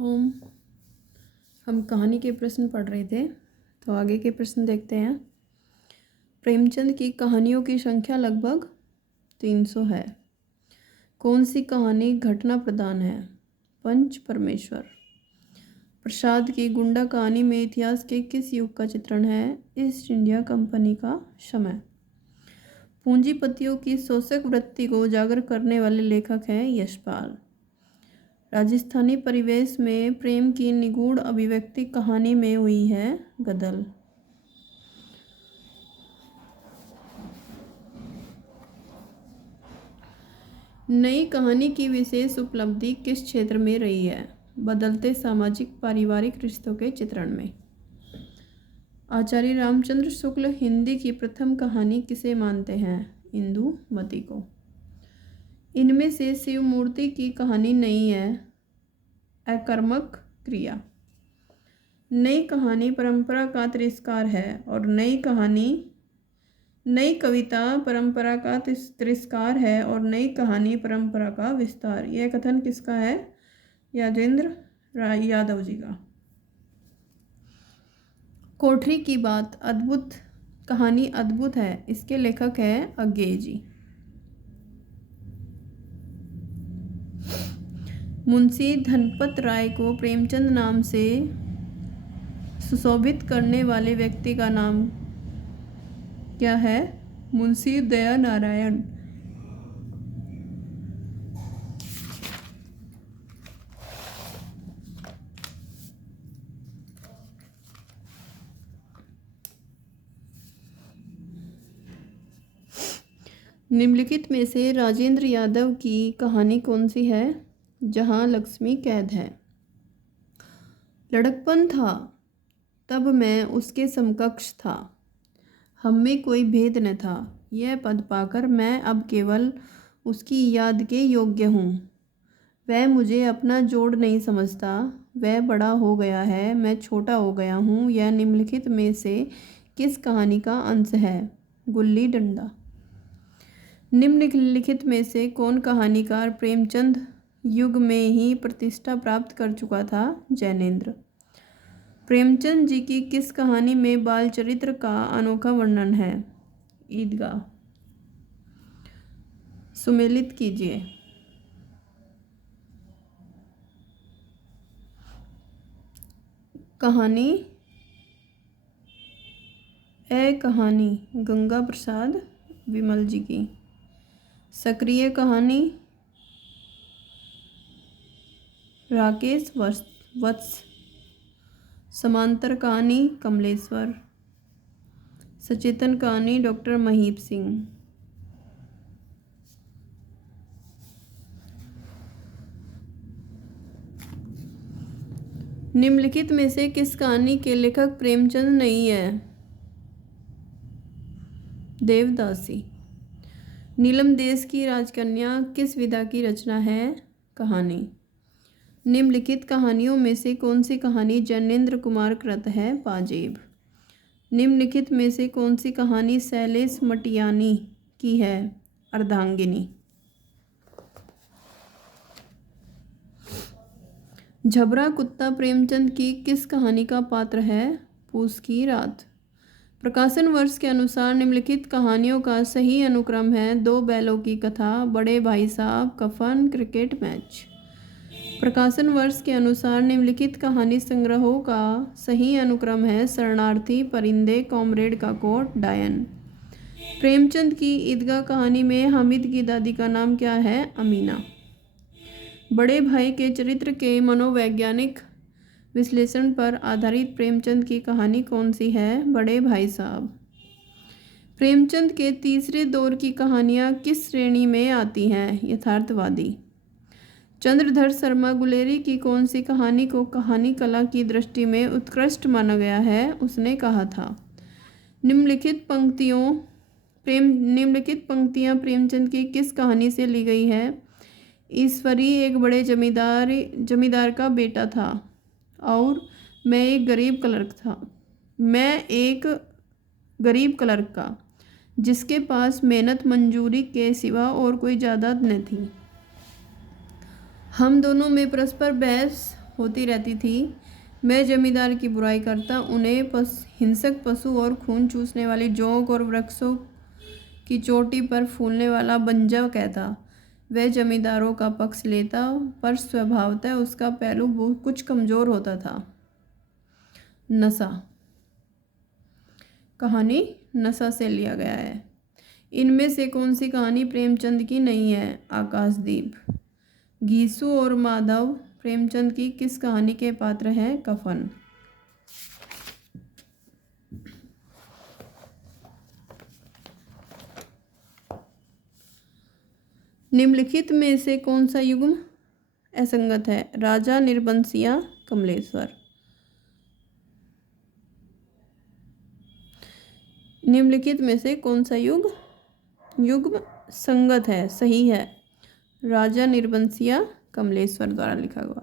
ओम। हम कहानी के प्रश्न पढ़ रहे थे, तो आगे के प्रश्न देखते हैं। प्रेमचंद की कहानियों की संख्या लगभग 300 है। कौन सी कहानी घटना प्रधान है? पंच परमेश्वर। प्रसाद की गुंडा कहानी में इतिहास के किस युग का चित्रण है? ईस्ट इंडिया कंपनी का समय। पूंजीपतियों की शोषक वृत्ति को उजागर करने वाले लेखक हैं यशपाल। राजस्थानी परिवेश में प्रेम की निगूढ़ अभिव्यक्ति कहानी में हुई है गदल। नई कहानी की विशेष उपलब्धि किस क्षेत्र में रही है? बदलते सामाजिक पारिवारिक रिश्तों के चित्रण में। आचार्य रामचंद्र शुक्ल हिंदी की प्रथम कहानी किसे मानते हैं? इंदुमती को। इनमें से शिव मूर्ति की कहानी नहीं है, अकर्मक क्रिया। नई कहानी परंपरा का तिरस्कार है और नई कविता परंपरा का तिरस्कार है और नई कहानी परंपरा का विस्तार। यह कथन किसका है? राजेंद्र यादव जी का। कोठरी की बात अद्भुत कहानी अद्भुत है, इसके लेखक है अज्ञेय जी। मुंशी धनपत राय को प्रेमचंद नाम से सुशोभित करने वाले व्यक्ति का नाम क्या है? मुंशी दया नारायण। निम्नलिखित में से राजेंद्र यादव की कहानी कौन सी है? जहां लक्ष्मी कैद है। लड़कपन था तब मैं उसके समकक्ष था, हम में कोई भेद न था। यह पद पाकर मैं अब केवल उसकी याद के योग्य हूँ। वह मुझे अपना जोड़ नहीं समझता। वह बड़ा हो गया है, मैं छोटा हो गया हूँ। यह निम्नलिखित में से किस कहानी का अंश है? गुल्ली डंडा। निम्नलिखित में से कौन कहानीकार प्रेमचंद युग में ही प्रतिष्ठा प्राप्त कर चुका था? जैनेन्द्र। प्रेमचंद जी की किस कहानी में बाल चरित्र का अनोखा वर्णन है? ईदगाह। सुमेलित कीजिए। कहानी कहानी गंगा प्रसाद विमल जी की। सक्रिय कहानी राकेश वत्स। समांतर कहानी कमलेश्वर। सचेतन कहानी डॉक्टर महीप सिंह। निम्नलिखित में से किस कहानी के लेखक प्रेमचंद नहीं है? देवदासी। नीलम देश की राजकन्या किस विधा की रचना है? कहानी। निम्नलिखित कहानियों में से कौन सी कहानी जैनेन्द्र कुमार कृत है? पाजेब। निम्नलिखित में से कौन सी कहानी शैलेश मटियानी की है? अर्धांगिनी। झबरा कुत्ता प्रेमचंद की किस कहानी का पात्र है? पूस की रात। प्रकाशन वर्ष के अनुसार निम्नलिखित कहानियों का सही अनुक्रम है? दो बैलों की कथा, बड़े भाई साहब, कफन, क्रिकेट मैच। प्रकाशन वर्ष के अनुसार निम्नलिखित कहानी संग्रहों का सही अनुक्रम है? शरणार्थी, परिंदे, कॉमरेड का कोट, डायन। प्रेमचंद की ईदगाह कहानी में हामिद की दादी का नाम क्या है? अमीना। बड़े भाई के चरित्र के मनोवैज्ञानिक विश्लेषण पर आधारित प्रेमचंद की कहानी कौन सी है? बड़े भाई साहब। प्रेमचंद के तीसरे दौर की कहानियाँ किस श्रेणी में आती हैं? यथार्थवादी। चंद्रधर शर्मा गुलेरी की कौन सी कहानी को कहानी कला की दृष्टि में उत्कृष्ट माना गया है? उसने कहा था। निम्नलिखित पंक्तियाँ प्रेमचंद की किस कहानी से ली गई है? ईश्वरी एक बड़े जमींदार का बेटा था और मैं एक गरीब क्लर्क का, जिसके पास मेहनत मंजूरी के सिवा और कोई जायदाद न थी। हम दोनों में परस्पर बहस होती रहती थी। मैं जमींदार की बुराई करता, उन्हें हिंसक पशु और खून चूसने वाली जोंक और वृक्षों की चोटी पर फूलने वाला बंजा कहता। वह जमींदारों का पक्ष लेता, पर स्वभावतः उसका पहलू कुछ कमज़ोर होता था। नशा। कहानी नशा से लिया गया है। इनमें से कौन सी कहानी प्रेमचंद की नहीं है? आकाशदीप। घीसू और माधव प्रेमचंद की किस कहानी के पात्र हैं? कफन। निम्नलिखित में से कौन सा युग्म असंगत है? राजा, निर्बंसिया, कमलेश्वर। निम्नलिखित में से कौन सा युग्म संगत है? सही है, राजा, निर्बंसिया, कमलेश्वर द्वारा लिखा हुआ।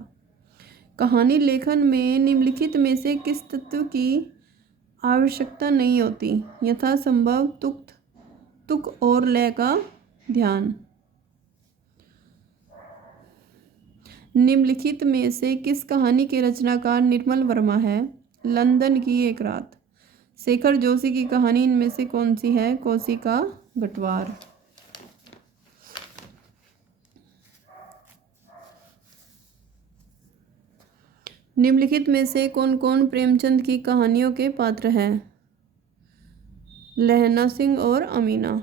कहानी लेखन में निम्नलिखित में से किस तत्व की आवश्यकता नहीं होती? यथासंभव तुक और लय का ध्यान। निम्नलिखित में से किस कहानी के रचनाकार निर्मल वर्मा है? लंदन की एक रात। शेखर जोशी की कहानी इनमें से कौन सी है? कोसी का गटवार। निम्नलिखित में से कौन कौन प्रेमचंद की कहानियों के पात्र हैं? लहना सिंह और अमीना।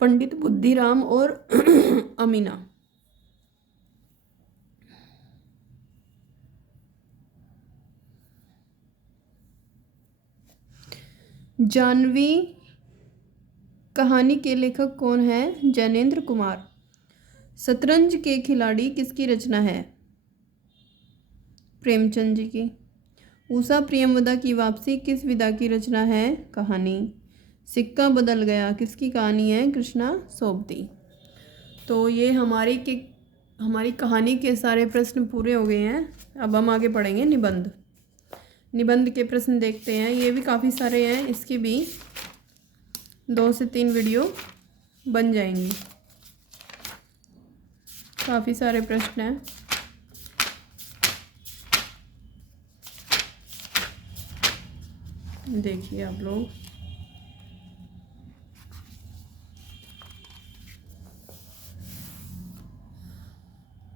पंडित बुद्धिराम और अमीना। जानवी कहानी के लेखक कौन है? जैनेन्द्र कुमार। शतरंज के खिलाड़ी किसकी रचना है? प्रेमचंद जी की। उषा प्रियंवदा की वापसी किस विधा की रचना है? कहानी। सिक्का बदल गया किसकी कहानी है? कृष्णा सोबती। तो ये हमारी कहानी के सारे प्रश्न पूरे हो गए हैं। अब हम आगे पढ़ेंगे निबंध के प्रश्न देखते हैं। ये भी काफ़ी सारे हैं, इसकी भी 2 से 3 वीडियो बन जाएंगी। काफ़ी सारे प्रश्न हैं। देखिए आप लोग।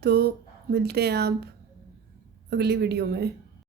तो मिलते हैं आप अगली वीडियो में।